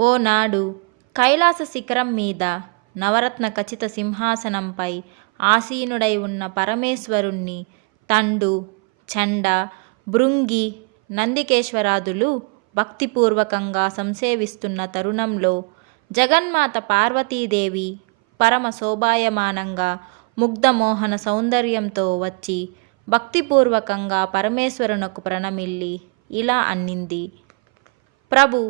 ఓనాడు కైలాస శిఖరం మీద నవరత్న ఖచిత సింహాసనంపై ఆసీనుడై ఉన్న పరమేశ్వరుణ్ణి తండు, చండ, భృంగి, నందికేశ్వరాదులు భక్తిపూర్వకంగా సంసేవిస్తున్న తరుణంలో జగన్మాత పార్వతీదేవి పరమ శోభాయమానంగా ముగ్ధమోహన సౌందర్యంతో వచ్చి భక్తిపూర్వకంగా పరమేశ్వరునకు ప్రణమిల్లి ఇలా అన్నింది. ప్రభు,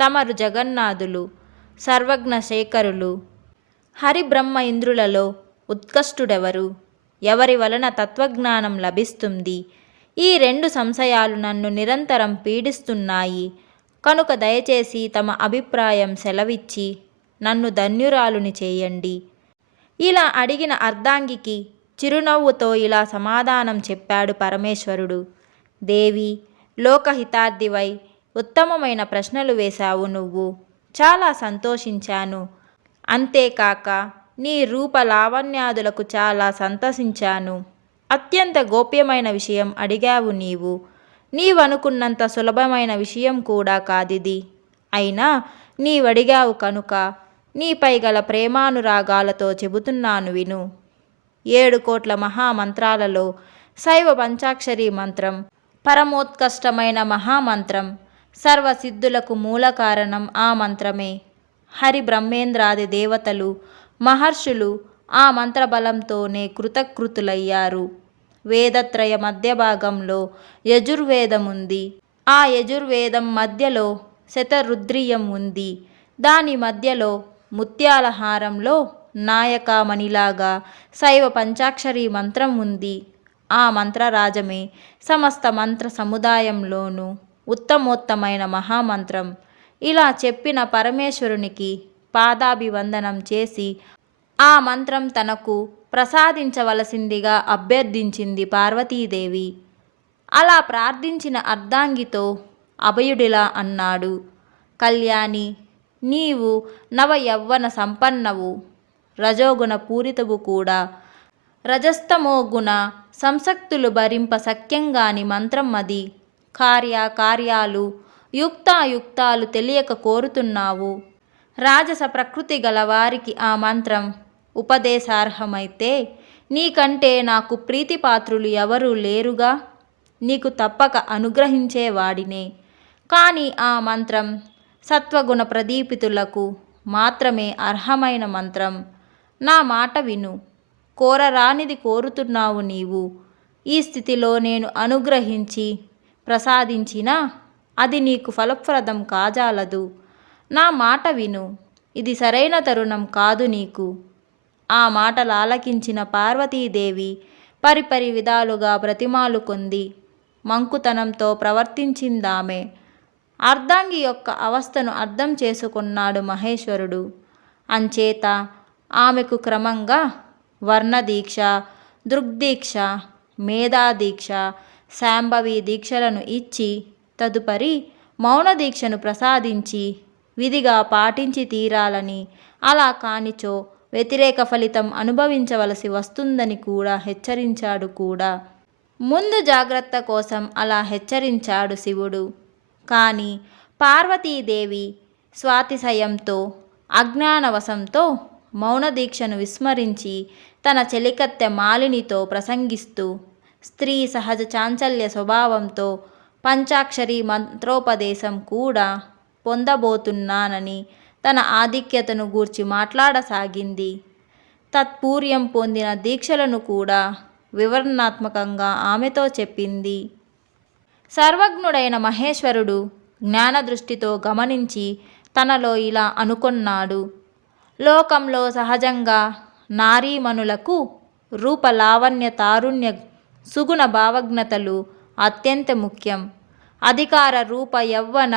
తమరు జగన్నాథులు, సర్వజ్ఞ శేఖరులు. హరిబ్రహ్మ ఇంద్రులలో ఉత్కృష్టుడెవరు? ఎవరి వలన తత్వజ్ఞానం లభిస్తుంది? ఈ రెండు సంశయాలు నన్ను నిరంతరం పీడిస్తున్నాయి. కనుక దయచేసి తమ అభిప్రాయం సెలవిచ్చి నన్ను ధన్యురాలుని చేయండి. ఇలా అడిగిన అర్ధాంగికి చిరునవ్వుతో ఇలా సమాధానం చెప్పాడు పరమేశ్వరుడు. దేవి, లోకహితార్థివై ఉత్తమమైన ప్రశ్నలు వేశావు నువ్వు. చాలా సంతోషించాను. అంతేకాక నీ రూప లావణ్యాదులకు చాలా సంతసించాను. అత్యంత గోప్యమైన విషయం అడిగావు నీవు. నీవనుకున్నంత సులభమైన విషయం కూడా కాదిది. అయినా నీవడిగావు కనుక నీపై గల ప్రేమానురాగాలతో చెబుతున్నాను విను. 7 కోట్ల మహామంత్రాలలో శైవ పంచాక్షరీ మంత్రం పరమోత్కష్టమైన మహామంత్రం. సర్వసిద్ధులకు మూల కారణం ఆ మంత్రమే. హరి బ్రహ్మేంద్రాది దేవతలు, మహర్షులు ఆ మంత్రబలంతోనే కృతకృతులయ్యారు. వేదత్రయ మధ్య భాగంలో యజుర్వేదం ఉంది. ఆ యజుర్వేదం మధ్యలో శతరుద్రీయం ఉంది. దాని మధ్యలో ముత్యాల హారంలో నాయకామణిలాగా శైవ పంచాక్షరీ మంత్రం ఉంది. ఆ మంత్రరాజమే సమస్త మంత్ర సముదాయంలోనూ ఉత్తమోత్తమైన మహామంత్రం. ఇలా చెప్పిన పరమేశ్వరునికి పాదాభివందనం చేసి ఆ మంత్రం తనకు ప్రసాదించవలసిందిగా అభ్యర్థించింది పార్వతీదేవి. అలా ప్రార్థించిన అర్ధాంగితో అభయుడిలా అన్నాడు. కళ్యాణి, నీవు నవ యవ్వన సంపన్నవు, రజోగుణ పూరితవు కూడా. రజస్తమోగుణ సంసక్తులు భరింప సఖ్యంగాని మంత్రం అది. కార్యాలు యుక్తాయుక్తాలు తెలియక కోరుతున్నావు. రాజస ప్రకృతి గల వారికి ఆ మంత్రం ఉపదేశార్హమైతే నీకంటే నాకు ప్రీతిపాత్రులు ఎవరూ లేరుగా. నీకు తప్పక అనుగ్రహించేవాడినే. కానీ ఆ మంత్రం సత్వగుణ ప్రదీపితులకు మాత్రమే అర్హమైన మంత్రం. నా మాట విను. కోరరానిది కోరుతున్నావు నీవు. ఈ స్థితిలో నేను అనుగ్రహించి ప్రసాదించినా అది నీకు ఫలప్రదం కాజాలదు. నా మాట విను. ఇది సరైన తరుణం కాదు నీకు. ఆ మాటలు ఆలకించిన పార్వతీదేవి పరిపరి విధాలుగా బ్రతిమాలుకొంది. మంకుతనంతో ప్రవర్తించిందామె. అర్ధాంగి యొక్క అవస్థను అర్థం చేసుకున్నాడు మహేశ్వరుడు. అంచేత ఆమెకు క్రమంగా వర్ణదీక్ష, దృగ్దీక్ష, మేధాదీక్ష, శాంభవి దీక్షలను ఇచ్చి తదుపరి మౌనదీక్షను ప్రసాదించి విధిగా పాటించి తీరాలని, అలా కానిచో వ్యతిరేక ఫలితం అనుభవించవలసి వస్తుందని కూడా హెచ్చరించాడు కూడా. ముందు జాగ్రత్త కోసం అలా హెచ్చరించాడు శివుడు. కానీ పార్వతీదేవి స్వాతిశయంతో అజ్ఞానవశంతో మౌనదీక్షను విస్మరించి తన చెలికత్తె మాలినితో ప్రసంగిస్తూ స్త్రీ సహజ చాంచల్య స్వభావంతో పంచాక్షరీ మంత్రోపదేశం కూడా పొందబోతున్నానని తన ఆధిక్యతను గూర్చి మాట్లాడసాగింది. తత్పూర్యం పొందిన దీక్షలను కూడా వివరణాత్మకంగా ఆమెతో చెప్పింది. సర్వజ్ఞుడైన మహేశ్వరుడు జ్ఞానదృష్టితో గమనించి తనలో ఇలా అనుకొన్నాడు. లోకంలో సహజంగా నారీమణులకు రూపలావణ్య తారుణ్య సుగుణ భావజ్ఞతలు అత్యంత ముఖ్యం. అధికార రూప యవ్వన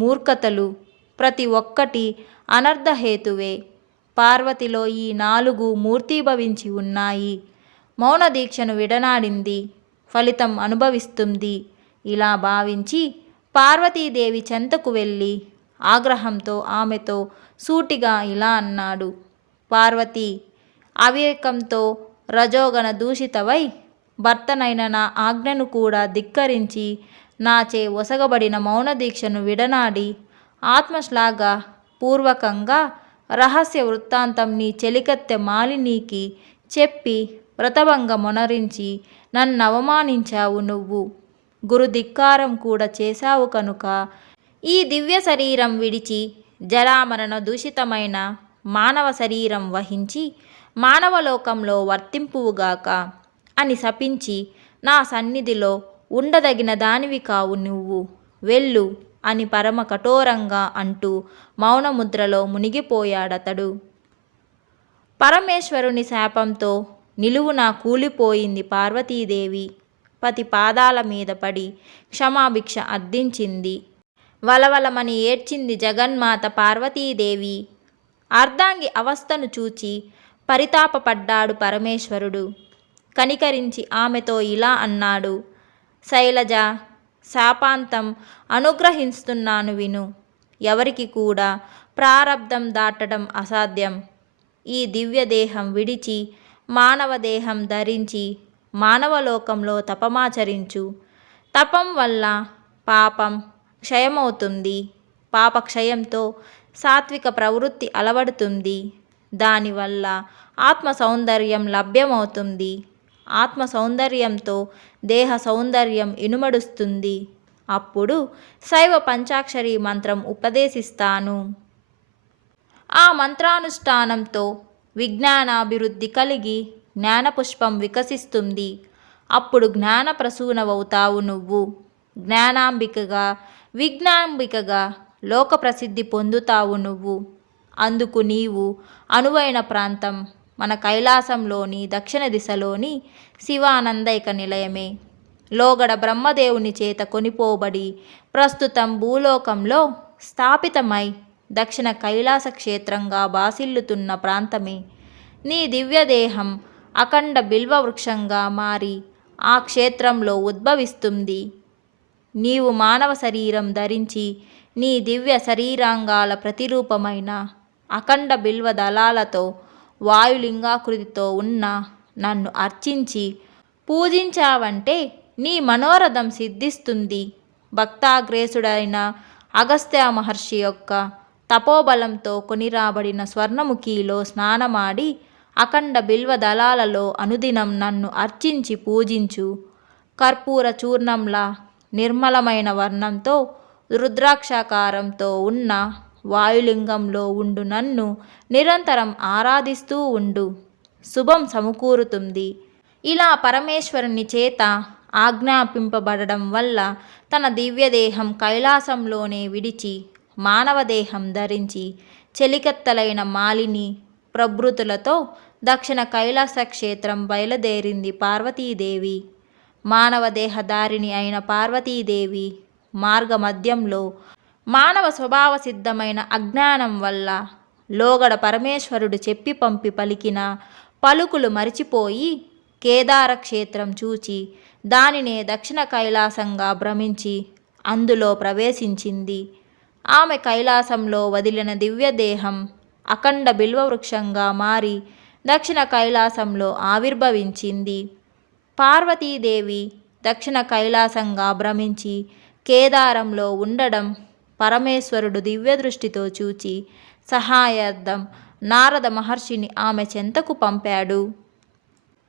మూర్ఖతలు ప్రతి ఒక్కటి అనర్థహేతువే. పార్వతిలో ఈ 4 మూర్తీభవించి ఉన్నాయి. మౌనదీక్షను విడనాడింది, ఫలితం అనుభవిస్తుంది. ఇలా భావించి పార్వతీదేవి చెంతకు వెళ్ళి ఆగ్రహంతో ఆమెతో సూటిగా ఇలా అన్నాడు. పార్వతి, అవివేకంతో రజోగణ దూషితవై భర్తనైన నా ఆజ్ఞను కూడా ధిక్కరించి నాచే ఒసగబడిన మౌనదీక్షను విడనాడి ఆత్మశ్లాఘ పూర్వకంగా రహస్య వృత్తాంతం నీ చెలికత్తె మాలినికి చెప్పి వ్రతభంగమొనరించి నన్నవమానించావు నువ్వు. గురుధిక్కారం కూడా చేశావు కనుక ఈ దివ్య శరీరం విడిచి జరామరణ దూషితమైన మానవ శరీరం వహించి మానవలోకంలో వర్తింపువుగాక అని శపించి నా సన్నిధిలో ఉండదగిన దానివి కావు నువ్వు, వెళ్ళు అని పరమ కఠోరంగా అంటూ మౌనముద్రలో మునిగిపోయాడతడు. పరమేశ్వరుని శాపంతో నిలువునా కూలిపోయింది పార్వతీదేవి. పతి పాదాల మీద పడి క్షమాభిక్ష అర్థించింది. వలవలమని ఏడ్చింది జగన్మాత పార్వతీదేవి. అర్ధాంగి అవస్థను చూచి పరితాపపడ్డాడు పరమేశ్వరుడు. కనికరించి ఆమెతో ఇలా అన్నాడు, శైలజ, శాపాంతం అనుగ్రహిస్తున్నాను విను. ఎవరికి కూడా ప్రారబ్ధం దాటడం అసాధ్యం. ఈ దివ్యదేహం విడిచి మానవదేహం ధరించి మానవలోకంలో తపమాచరించు. తపం వల్ల పాపం క్షయమవుతుంది. పాపక్షయంతో సాత్విక ప్రవృత్తి అలవడుతుంది. దానివల్ల ఆత్మ సౌందర్యం లభ్యమవుతుంది. ఆత్మ సౌందర్యంతో దేహ సౌందర్యం ఇనుమడుస్తుంది. అప్పుడు శైవ పంచాక్షరి మంత్రం ఉపదేశిస్తాను. ఆ మంత్రానుష్ఠానంతో విజ్ఞానాభివృద్ధి కలిగి జ్ఞానపుష్పం వికసిస్తుంది. అప్పుడు జ్ఞాన ప్రసూనవవుతావు నువ్వు. జ్ఞానాంబికగా విజ్ఞాంబికగా లోక ప్రసిద్ధి పొందుతావు నువ్వు. అందుకు నీవు అనువైన ప్రాంతం మన కైలాసంలోని దక్షిణ దిశలోని శివానందైక నిలయమే. లోగడ బ్రహ్మదేవుని చేత కొనిపోబడి ప్రస్తుతం భూలోకంలో స్థాపితమై దక్షిణ కైలాస క్షేత్రంగా బాసిల్లుతున్న ప్రాంతమే. నీ దివ్యదేహం అఖండ బిల్వ వృక్షంగా మారి ఆ క్షేత్రంలో ఉద్భవిస్తుంది. నీవు మానవ శరీరం ధరించి నీ దివ్య శరీరాంగాల ప్రతిరూపమైన అఖండ బిల్వ దళాలతో వాయులింగాకృతితో ఉన్న నన్ను అర్చించి పూజించావంటే నీ మనోరథం సిద్ధిస్తుంది. భక్తాగ్రేసుడైన అగస్త్య మహర్షి యొక్క తపోబలంతో కొనిరాబడిన స్వర్ణముఖిలో స్నానమాడి అఖండ బిల్వ దళాలలో అనుదినం నన్ను అర్చించి పూజించు. కర్పూర చూర్ణంలా నిర్మలమైన వర్ణంతో రుద్రాక్షాకారంతో ఉన్న వాయులింగంలో ఉండు నన్ను నిరంతరం ఆరాధిస్తూ ఉండు. శుభం సమకూరుతుంది. ఇలా పరమేశ్వరుని చేత ఆజ్ఞాపింపబడడం వల్ల తన దివ్యదేహం కైలాసంలోనే విడిచి మానవదేహం ధరించి చెలికత్తలైన మాలిని ప్రభృతులతో దక్షిణ కైలాస క్షేత్రం బయలుదేరింది పార్వతీదేవి. మానవదేహధారిణి అయిన పార్వతీదేవి మార్గమధ్యంలో మానవ స్వభావ సిద్ధమైన అజ్ఞానం వల్ల లోగడ పరమేశ్వరుడు చెప్పి పంపి పలికిన పలుకులు మరిచిపోయి కేదార క్షేత్రం చూచి దానినే దక్షిణ కైలాసంగా భ్రమించి అందులో ప్రవేశించింది. ఆమె కైలాసంలో వదిలిన దివ్యదేహం అఖండ బిల్వవృక్షంగా మారి దక్షిణ కైలాసంలో ఆవిర్భవించింది. పార్వతీదేవి దక్షిణ కైలాసంగా భ్రమించి కేదారంలో ఉండడం పరమేశ్వరుడు దివ్యదృష్టితో చూచి సహాయార్థం నారద మహర్షిని ఆమె చెంతకు పంపాడు.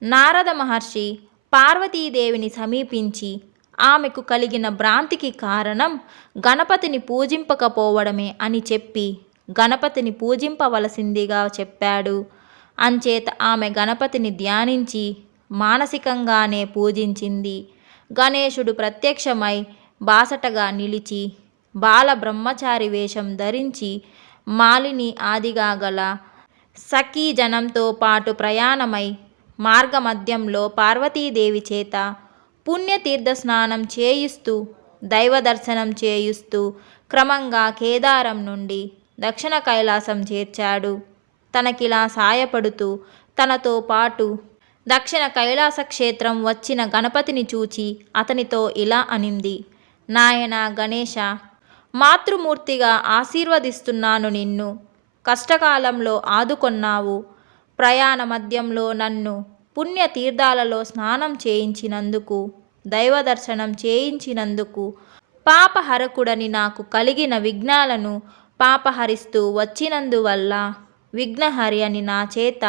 నారద మహర్షి పార్వతీదేవిని సమీపించి ఆమెకు కలిగిన భ్రాంతికి కారణం గణపతిని పూజింపకపోవడమే అని చెప్పి గణపతిని పూజింపవలసిందిగా చెప్పాడు. అంచేత ఆమె గణపతిని ధ్యానించి మానసికంగానే పూజించింది. గణేశుడు ప్రత్యక్షమై బాసటగా నిలిచి బాల బ్రహ్మచారి వేషం ధరించి మాలిని ఆదిగా గల సఖీజనంతో పాటు ప్రయాణమై మార్గమధ్యంలో పార్వతీదేవి చేత పుణ్యతీర్థ స్నానం చేయిస్తూ దైవ దర్శనం చేయిస్తూ క్రమంగా కేదారం నుండి దక్షిణ కైలాసం చేర్చాడు. తనకిలా సాయపడుతూ తనతో పాటు దక్షిణ కైలాస క్షేత్రం వచ్చిన గణపతిని చూచి అతనితో ఇలా అనింది, నాయనా గణేశ, మాతృమూర్తిగా ఆశీర్వదిస్తున్నాను నిన్ను. కష్టకాలంలో ఆదుకొన్నావు. ప్రయాణ మధ్యంలో నన్ను పుణ్యతీర్థాలలో స్నానం చేయించినందుకు, దైవ దర్శనం చేయించినందుకు, పాపహరకుడని నాకు కలిగిన విఘ్నాలను పాపహరిస్తూ వచ్చినందువల్ల విఘ్నహరి అని నా చేత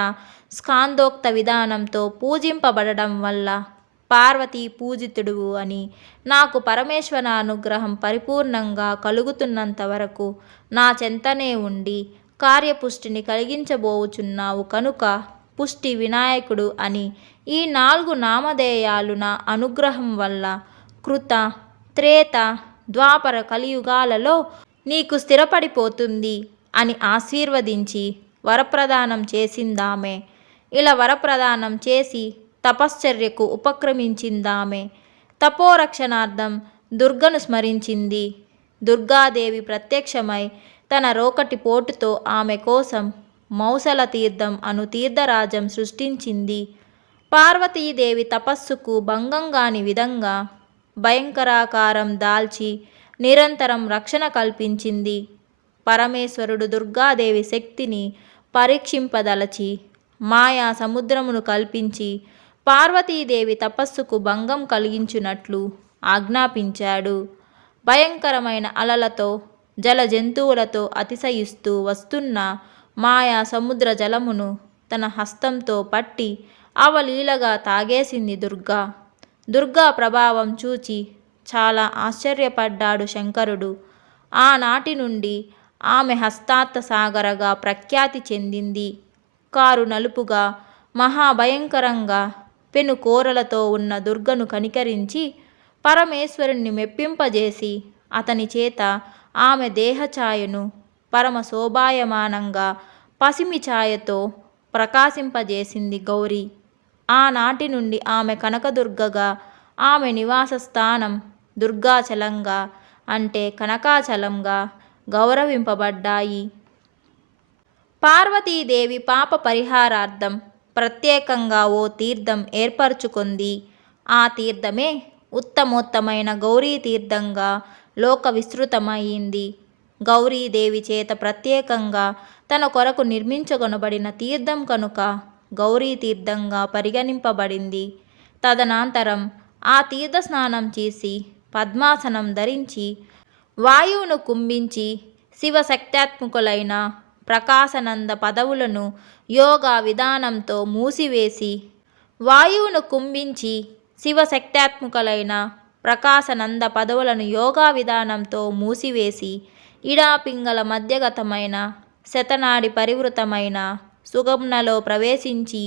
స్కాందోక్త విధానంతో పూజింపబడడం వల్ల పార్వతీ పూజితుడువు అని నాకు పరమేశ్వర అనుగ్రహం పరిపూర్ణంగా కలుగుతున్నంత వరకు నా చెంతనే ఉండి కార్యపుష్టిని కలిగించబోచున్నావు కనుక పుష్టి వినాయకుడు అని ఈ 4 నామధేయాలు నా అనుగ్రహం వల్ల కృత, త్రేత, ద్వాపర కలియుగాలలో నీకు స్థిరపడిపోతుంది అని ఆశీర్వదించి వరప్రదానం చేసిందామె. ఇలా వరప్రదానం చేసి తపశ్చర్యకు ఉపక్రమించిందామె. తపోరక్షణార్థం దుర్గను స్మరించింది. దుర్గాదేవి ప్రత్యక్షమై తన రోకటి పోటుతో ఆమె కోసం మౌసల తీర్థం అను తీర్థరాజం సృష్టించింది. పార్వతీదేవి తపస్సుకు భంగంగాని విధంగా భయంకరాకారం దాల్చి నిరంతరం రక్షణ కల్పించింది. పరమేశ్వరుడు దుర్గాదేవి శక్తిని పరీక్షింపదలచి మాయా సముద్రమును కల్పించి పార్వతీదేవి తపస్సుకు భంగం కలిగించునట్లు ఆజ్ఞాపించాడు. భయంకరమైన అలలతో జల జంతువులతో అతిశయిస్తూ వస్తున్న మాయా సముద్ర జలమును తన హస్తంతో పట్టి అవలీలగా తాగేసింది దుర్గా. దుర్గా ప్రభావం చూచి చాలా ఆశ్చర్యపడ్డాడు శంకరుడు. ఆనాటి నుండి ఆమె హస్తార్థ సాగరగా ప్రఖ్యాతి చెందింది. కారు నలుపుగా మహాభయంకరంగా పెను కోరలతో ఉన్న దుర్గను కనికరించి పరమేశ్వరుణ్ణి మెప్పింపజేసి అతని చేత ఆమె దేహఛాయను పరమ శోభాయమానంగా పసిమి ఛాయతో ప్రకాశింపజేసింది గౌరి. ఆనాటి నుండి ఆమె కనకదుర్గగా, ఆమె నివాస స్థానం దుర్గాచలంగా అంటే కనకాచలంగా గౌరవింపబడ్డాయి. పార్వతీదేవి పాప పరిహారార్థం ప్రత్యేకంగా ఓ తీర్థం ఏర్పరచుకుంది. ఆ తీర్థమే ఉత్తమోత్తమైన గౌరీ తీర్థంగా లోక విస్తృతమైంది. గౌరీదేవి చేత ప్రత్యేకంగా తన కొరకు నిర్మించగొనబడిన తీర్థం కనుక గౌరీ తీర్థంగా పరిగణింపబడింది. తదనంతరం ఆ తీర్థ స్నానం చేసి పద్మాసనం ధరించి వాయువును కుంభించి శివశక్త్యాత్మకులైన ప్రకాశనంద పదవులను యోగా విధానంతో మూసివేసి వాయువును కుంభించి శివశక్త్యాత్మకులైన ప్రకాశనంద పదవులను యోగా విధానంతో మూసివేసి ఇడాపింగళ మధ్యగతమైన శతనాడి పరివృతమైన సుగమ్నలో ప్రవేశించి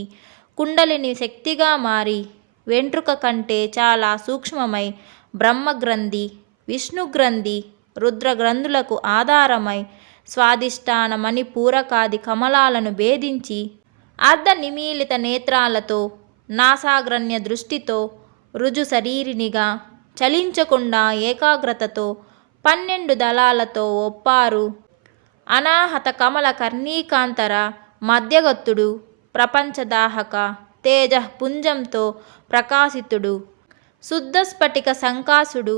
కుండలిని శక్తిగా మారి వెంట్రుక కంటే చాలా సూక్ష్మమై బ్రహ్మగ్రంథి, విష్ణుగ్రంథి, రుద్రగ్రంథులకు ఆధారమై స్వాదిష్టాన మణిపూరకాది కమలాలను భేదించి అర్ధ నిమీలిత నేత్రాలతో నాసాగ్రన్య దృష్టితో రుజు శరీరినిగా చలించకుండా ఏకాగ్రతతో 12 దళాలతో ఒప్పారు అనాహత కమల కర్ణీకాంతర మధ్యగత్తుడు ప్రపంచదాహక తేజఃపుంజంతో ప్రకాశితుడు శుద్ధస్ఫటిక సంకాసుడు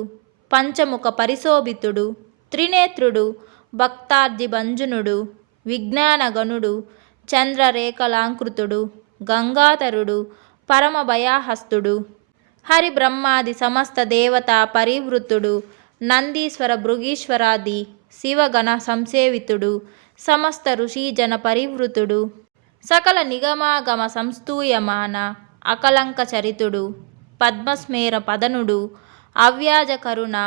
పంచముఖ పరిశోభితుడు త్రినేత్రుడు భక్తార్జిభంజనుడు విజ్ఞానగణుడు చంద్రరేఖలాంకృతుడు గంగాధరుడు పరమభయాహస్తుడు హరిబ్రహ్మాది సమస్త దేవతా పరివృతుడు నందీశ్వర భృగీశ్వరాది శివగణ సంసేవితుడు సమస్త ఋషీజన పరివృతుడు సకల నిగమాగమ సంస్తూయమాన అకలంక చరితుడు పద్మస్మేర పదనుడు అవ్యాజ కరుణ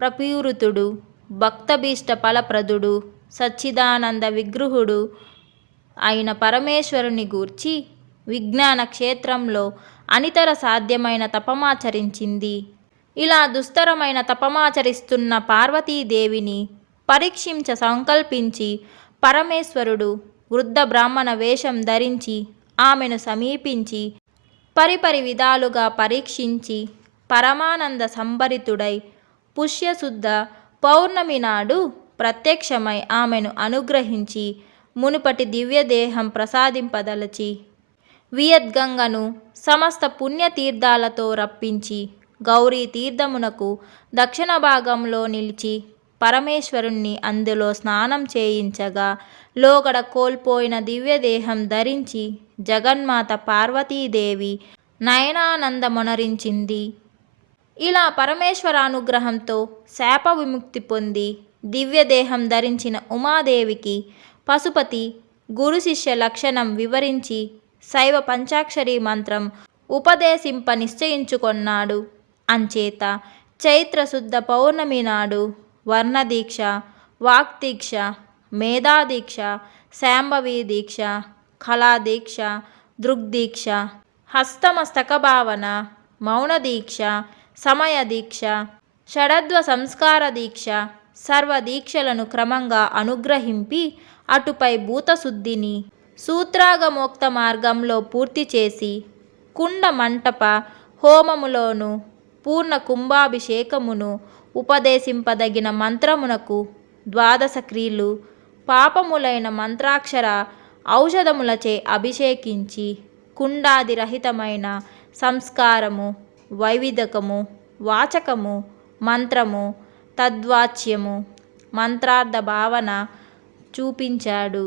ప్రపీవృతుడు భక్తభీష్ట ఫలప్రదుడు సచ్చిదానంద విగ్రహుడు అయిన పరమేశ్వరుని గూర్చి విజ్ఞాన క్షేత్రంలో అనితర సాధ్యమైన తపమాచరించింది. ఇలా దుస్తరమైన తపమాచరిస్తున్న పార్వతీదేవిని పరీక్షించ సంకల్పించి పరమేశ్వరుడు వృద్ధ బ్రాహ్మణ వేషం ధరించి ఆమెను సమీపించి పరిపరి విధాలుగా పరీక్షించి పరమానంద సంభరితుడై పుష్యశుద్ధ పౌర్ణమి నాడు ప్రత్యక్షమై ఆమెను అనుగ్రహించి మునుపటి దివ్యదేహం ప్రసాదింపదలచి వియద్గంగను సమస్త పుణ్యతీర్థాలతో రప్పించి గౌరీ తీర్థమునకు దక్షిణ భాగంలో నిలిచి పరమేశ్వరుణ్ణి అందులో స్నానం చేయించగా లోగడ కోల్పోయిన దివ్యదేహం ధరించి జగన్మాత పార్వతీదేవి నయనానందమొనరించింది. ఇలా పరమేశ్వరానుగ్రహంతో శాప విముక్తి పొంది దివ్యదేహం ధరించిన ఉమాదేవికి పశుపతి గురు శిష్య లక్షణం వివరించి శైవ పంచాక్షరి మంత్రం ఉపదేశింప నిశ్చయించుకొన్నాడు. అంచేత చైత్రశుద్ధ పౌర్ణమి నాడు వర్ణదీక్ష, వాక్దీక్ష, మేధాదీక్ష, శాంభవీ దీక్ష, కళాదీక్ష, దృగ్దీక్ష, హస్తమస్తక భావన, మౌనదీక్ష, సమయదీక్ష, షడద్వ సంస్కార దీక్ష, సర్వదీక్షలను క్రమంగా అనుగ్రహింపి అటుపై భూతశుద్ధిని సూత్రాగమోక్త మార్గంలో పూర్తి చేసి కుండ మంటప హోమములోను పూర్ణ కుంభాభిషేకమును ఉపదేశింపదగిన మంత్రమునకు ద్వాదశ క్రియలు పాపములైన మంత్రాక్షర ఔషధములచే అభిషేకించి కుండాది రహితమైన సంస్కారము, వైవిధకము, వాచకము, మంత్రము, తద్వాచ్యము, మంత్రార్థ భావన చూపించాడు.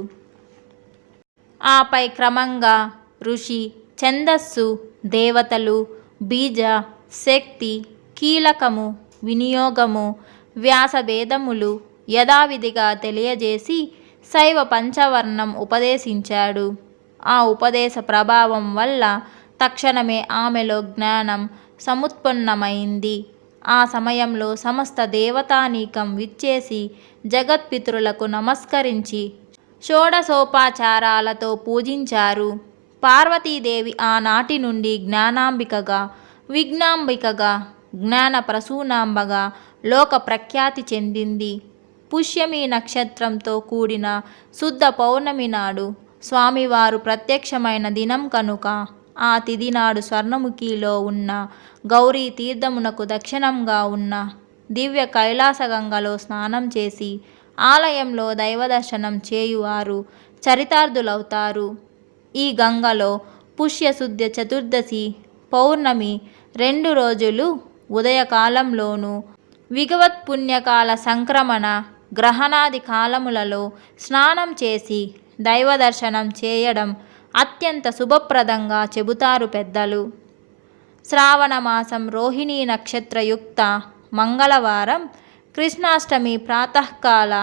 ఆపై క్రమంగా ఋషి, ఛందస్సు, దేవతలు, బీజ, శక్తి, కీలకము, వినియోగము, వ్యాసవేదములు యథావిధిగా తెలియజేసి శైవ పంచవర్ణం ఉపదేశించాడు. ఆ ఉపదేశ ప్రభావం వల్ల తక్షణమే ఆమెలో జ్ఞానం సముత్పన్నమైంది. ఆ సమయంలో సమస్త దేవతానీకం విచ్చేసి జగత్పితరులకు నమస్కరించి షోడశోపచారాలతో పూజించారు. పార్వతీదేవి ఆనాటి నుండి జ్ఞానాంబికగా, విఘ్నాంబికగా, జ్ఞాన ప్రసూనాంబగా లోక ప్రఖ్యాతి చెందింది. పుష్యమి నక్షత్రంతో కూడిన శుద్ధ పౌర్ణమి నాడు స్వామివారు ప్రత్యక్షమైన దినం కనుక ఆ తిథి నాడు స్వర్ణముఖిలో ఉన్న గౌరీ తీర్థమునకు దక్షిణంగా ఉన్న దివ్య కైలాసగంగలో స్నానం చేసి ఆలయంలో దైవదర్శనం చేయువారు చరితార్థులవుతారు. ఈ గంగలో పుష్యశుద్ధ చతుర్దశి, పౌర్ణమి 2 రోజులు ఉదయకాలంలోనూ విగవత్పుణ్యకాల సంక్రమణ గ్రహణాది కాలములలో స్నానం చేసి దైవదర్శనం చేయడం అత్యంత శుభప్రదంగా చెబుతారు పెద్దలు. శ్రావణమాసం రోహిణీ నక్షత్రయుక్త మంగళవారం కృష్ణాష్టమి ప్రాతకాల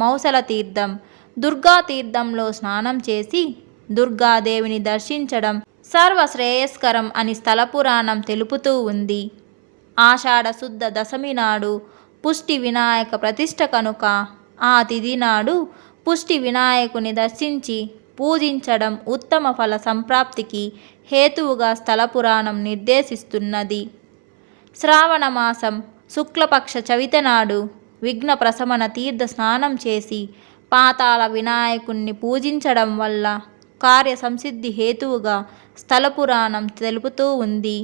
మౌసల తీర్థం, దుర్గా తీర్థంలో స్నానం చేసి దుర్గాదేవిని దర్శించడం సర్వశ్రేయస్కరం అని స్థల పురాణం తెలుపుతూ ఉంది. ఆషాఢ శుద్ధ దశమి నాడు పుష్టి వినాయక ప్రతిష్ఠ కనుక ఆ తిథి నాడు పుష్టి వినాయకుని దర్శించి పూజించడం ఉత్తమ ఫల సంప్రాప్తికి హేతువుగా స్థల పురాణం నిర్దేశిస్తున్నది. శ్రావణమాసం శుక్లపక్ష చవితి నాడు విఘ్న ప్రశమన తీర్థ స్నానం చేసి పాతాళ వినాయకుణ్ణి పూజించడం వల్ల కార్య సంసిద్ధి హేతువుగా స్థల పురాణం తెలుపుతూ ఉంది.